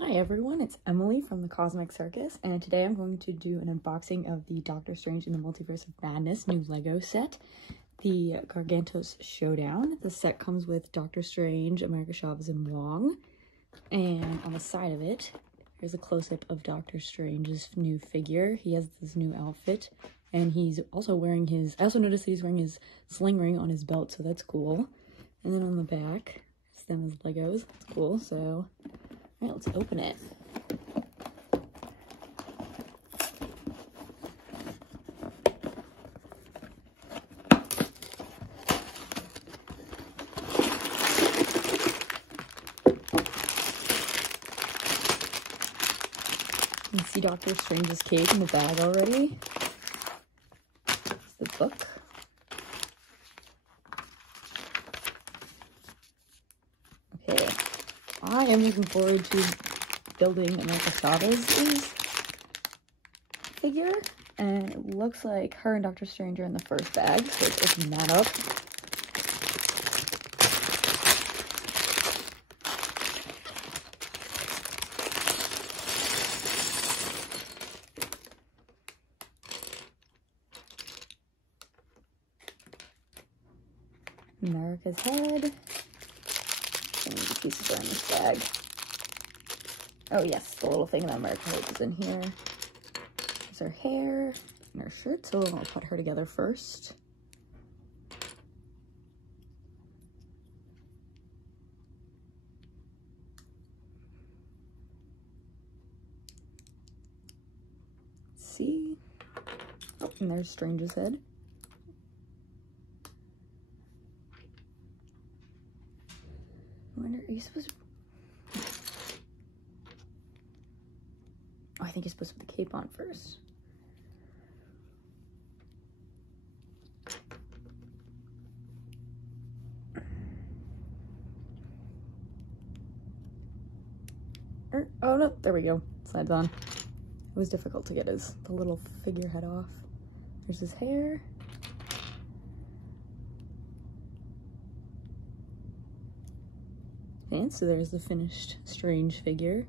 Hi everyone, it's Emily from the Cosmic Circus, and today I'm going to do an unboxing of the Doctor Strange in the Multiverse of Madness new Lego set, the Gargantos Showdown. The set comes with Doctor Strange, America Chavez, and Wong, and on the side of it, there's a close-up of Doctor Strange's new figure. He has this new outfit, and he's also wearing his, I also noticed that he's wearing his sling ring on his belt, so that's cool. And then on the back, it's them as Legos. It's cool, so all right, let's open it. You can see Doctor Strange's cape in the bag already. It's the book. Okay. I am looking forward to building America Chavez's figure, and it looks like her and Doctor Strange are in the first bag, so let's open that up. America's head. So many pieces are in this bag. Oh yes, the little thing that America holds is in here. There's her hair and her shirt, so I'll put her together first. Let's see. Oh, and there's Strange's head. I wonder, are you supposed to... Oh, I think you're supposed to put the cape on first. Oh no, there we go. Slides on. It was difficult to get the little figurehead off. There's his hair. And so there's the finished Strange figure.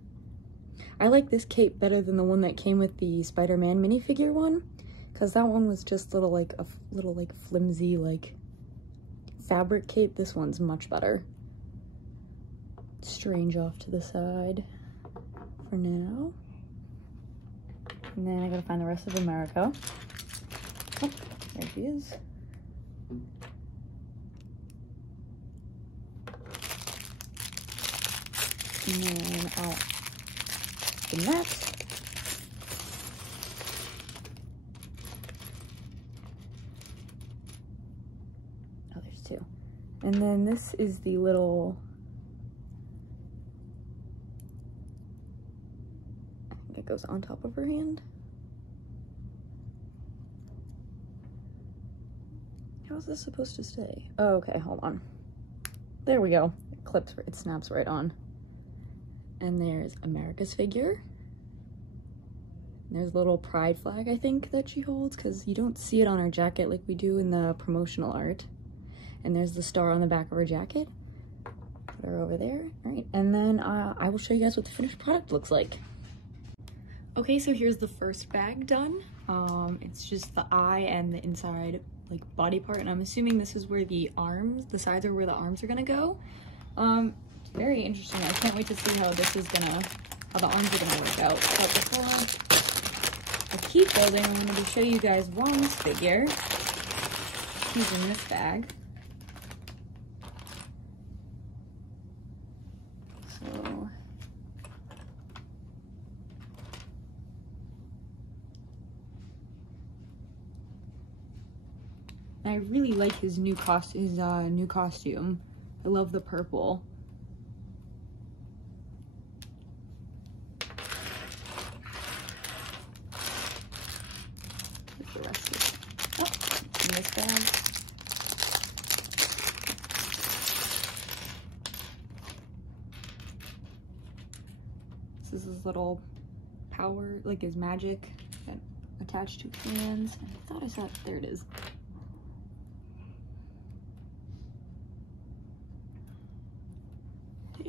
I like this cape better than the one that came with the Spider-Man minifigure one, because that one was just little like a little like flimsy like fabric cape. This one's much better. Strange off to the side for now. And then I gotta find the rest of America. Oh, there she is. And then I'll open that. Oh, there's two. And then this is the little, I think it goes on top of her hand. How is this supposed to stay? Oh, okay, hold on. There we go. It clips, it snaps right on. And there's America's figure. And there's a little pride flag, I think, that she holds, because you don't see it on her jacket like we do in the promotional art. And there's the star on the back of her jacket. Put her over there. All right, and then I will show you guys what the finished product looks like. Okay, so here's the first bag done. It's just the eye and the inside like body part, and I'm assuming this is where the arms, the sides are where the arms are gonna go. Very interesting. I can't wait to see how this is gonna, how the arms are gonna work out. But before I keep building, I'm gonna show you guys Wong's figure. He's in this bag. So I really like his new costume. I love the purple. The rest is in this bag. This is his little power, like his magic attached to his hands. I thought I saw it. There it is.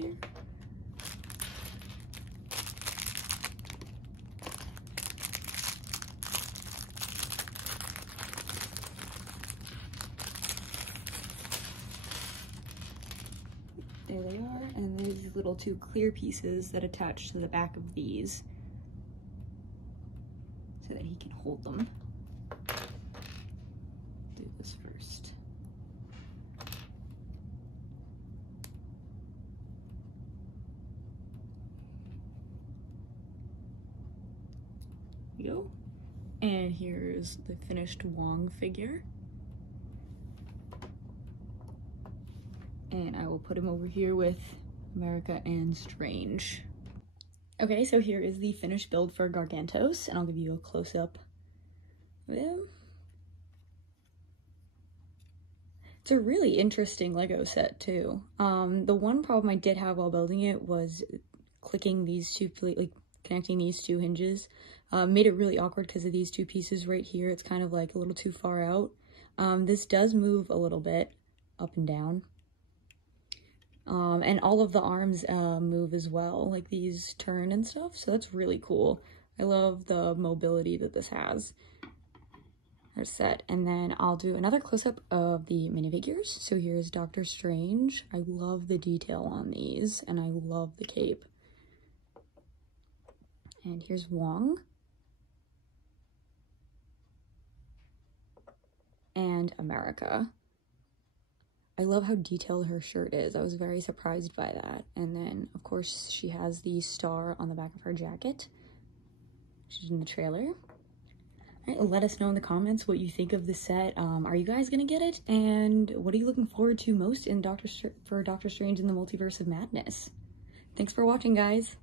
here. little two clear pieces that attach to the back of these so that he can hold them. Do this first. There we go. And here's the finished Wong figure. And I will put him over here with America and Strange. Okay, so here is the finished build for Gargantos, and I'll give you a close-up of him. It's a really interesting Lego set, too. The one problem I did have while building it was clicking these two, like connecting these two hinges. Made it really awkward because of these two pieces right here. It's kind of like a little too far out. This does move a little bit up and down. And all of the arms move as well, like these turn and stuff, so that's really cool. I love the mobility that this has. Our set, and then I'll do another close-up of the minifigures. So here's Doctor Strange. I love the detail on these, and I love the cape. And here's Wong. And America. I love how detailed her shirt is. I was very surprised by that. And then, of course, she has the star on the back of her jacket. She's in the trailer. All right, let us know in the comments what you think of the set. Are you guys gonna get it? And what are you looking forward to most in Doctor Strange in the Multiverse of Madness? Thanks for watching, guys.